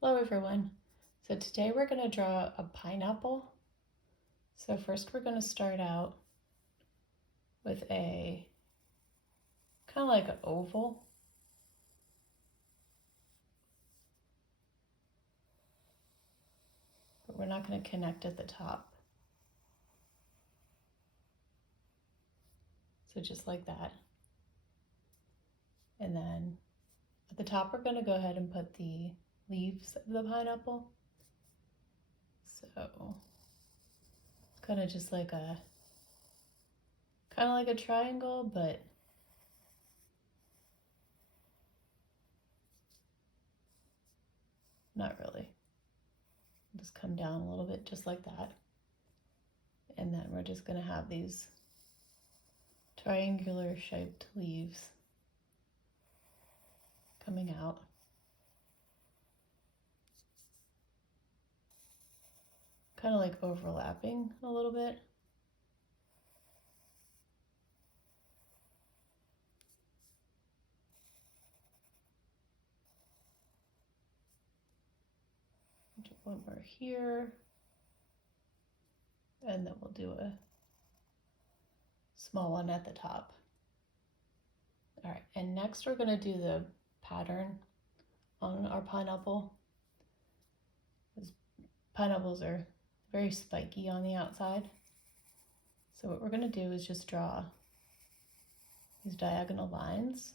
Hello everyone. So today we're going to draw a pineapple. So first we're going to start out with a kind of like an oval. But we're not going to connect at the top. So just like that. And then at the top we're going to go ahead and put the leaves of the pineapple. So it's kind of just like a triangle, but not really. Just come down a little bit just like that. And then we're just going to have these triangular shaped leaves coming out. Kind of like overlapping a little bit. Do one more here. And then we'll do a small one at the top. All right, and next we're going to do the pattern on our pineapple. Because pineapples are very spiky on the outside. So what we're going to do is just draw these diagonal lines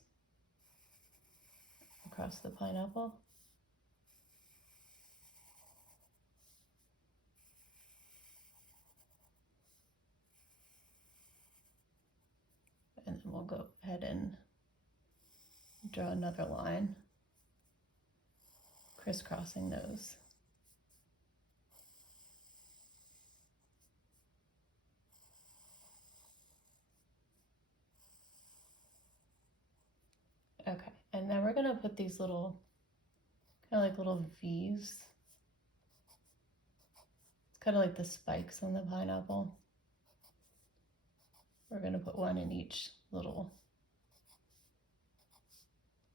across the pineapple. And then we'll go ahead and draw another line crisscrossing those. Okay, and then we're going to put these little, kind of like little V's. It's kind of like the spikes on the pineapple. We're going to put one in each little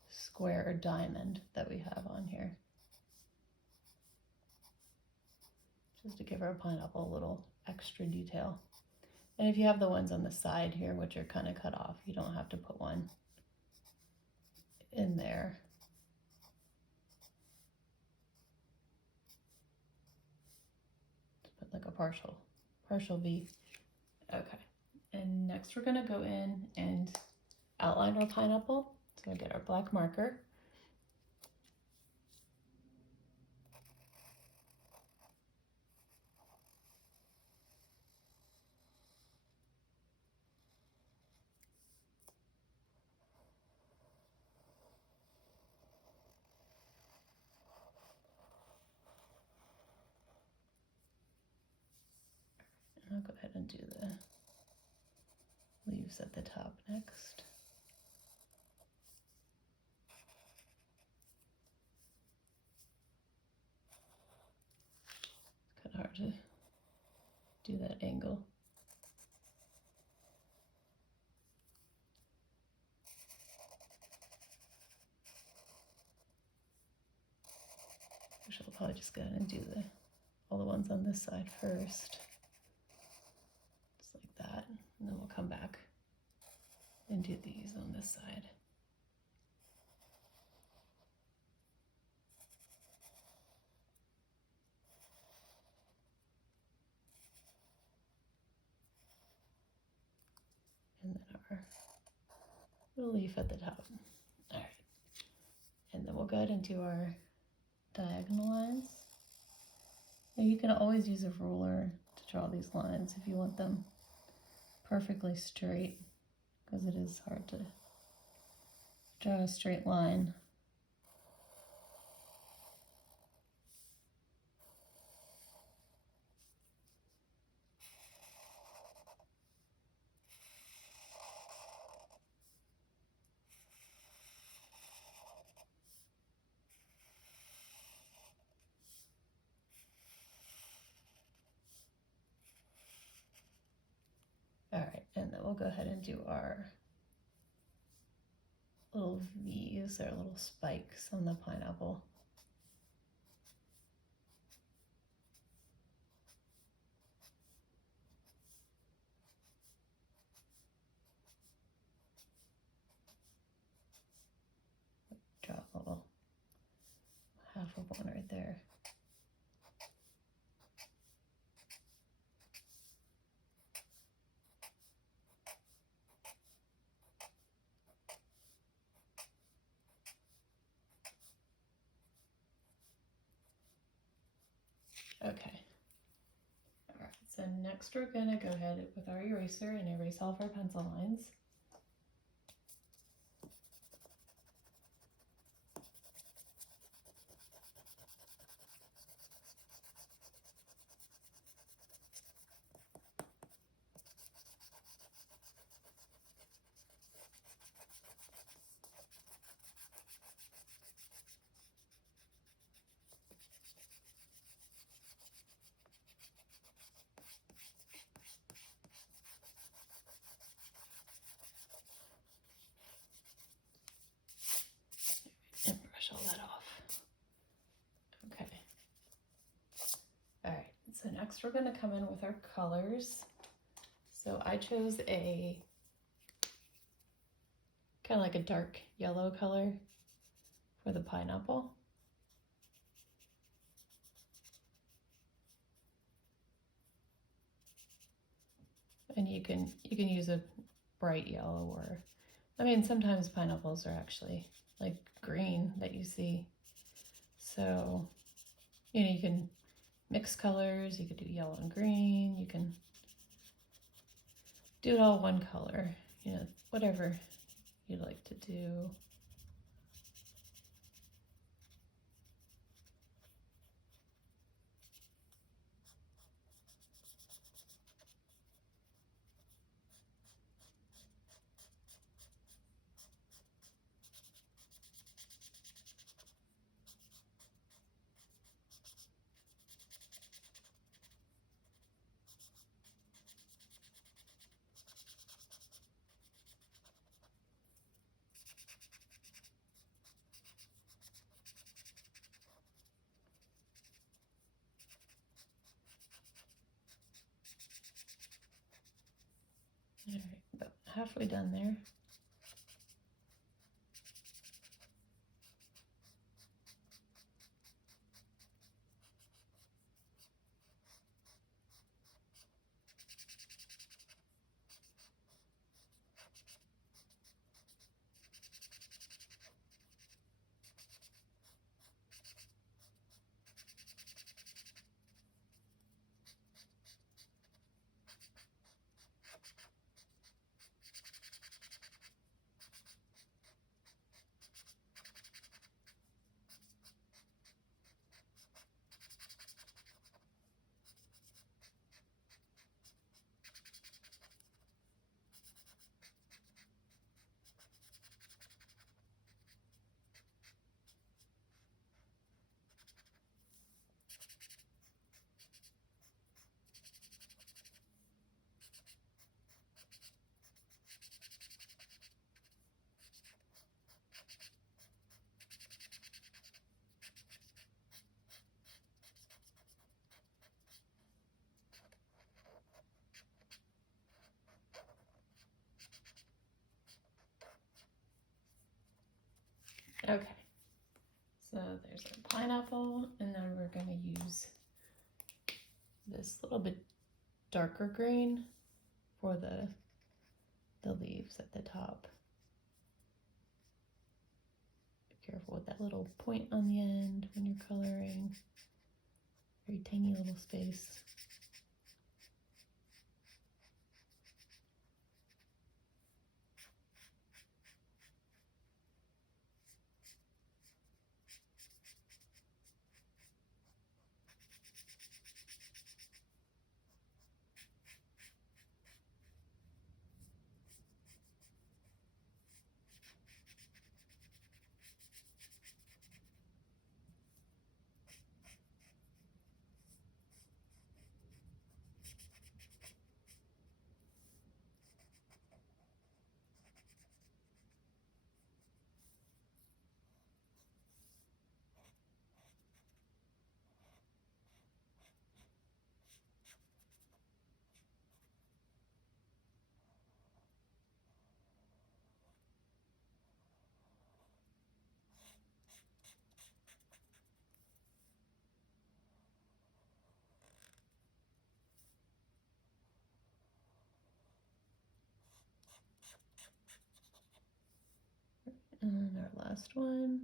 square or diamond that we have on here. Just to give our pineapple a little extra detail. And if you have the ones on the side here, which are kind of cut off, you don't have to put one in there. Just put like a partial V. Okay. And next we're going to go in and outline our pineapple. So we get our black marker. And I'll go ahead and do the leaves at the top next. It's kind of hard to do that angle. Which I'll probably just go ahead and do all the ones on this side first. Just like that. And then we'll come back and do these on this side. And then our little leaf at the top. All right. And then we'll go ahead and do our diagonal lines. Now you can always use a ruler to draw these lines if you want them perfectly straight, because it is hard to draw a straight line. All right, and then we'll go ahead and do our little V's or little spikes on the pineapple. little half of one right there. Okay. All right, so next we're gonna go ahead with our eraser and erase all of our pencil lines. And brush all that off. Okay. All right, so next we're gonna come in with our colors. So I chose a kind of like a dark yellow color for the pineapple. And you can use a bright yellow, or I mean sometimes pineapples are actually like green that you see. So you can mix colors, you could do yellow and green, you can do it all one color, whatever you'd like to do. All right, about halfway done there. Okay, so there's our pineapple, and then we're going to use this little bit darker green for the leaves at the top. Be careful with that little point on the end when you're coloring. Very tiny little space. And our last one.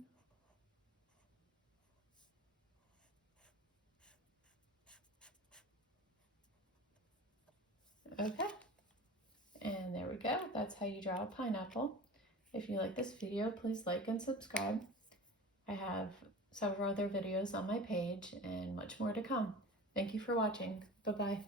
Okay. And there we go. That's how you draw a pineapple. If you like this video, please like and subscribe. I have several other videos on my page and much more to come. Thank you for watching. Bye-bye.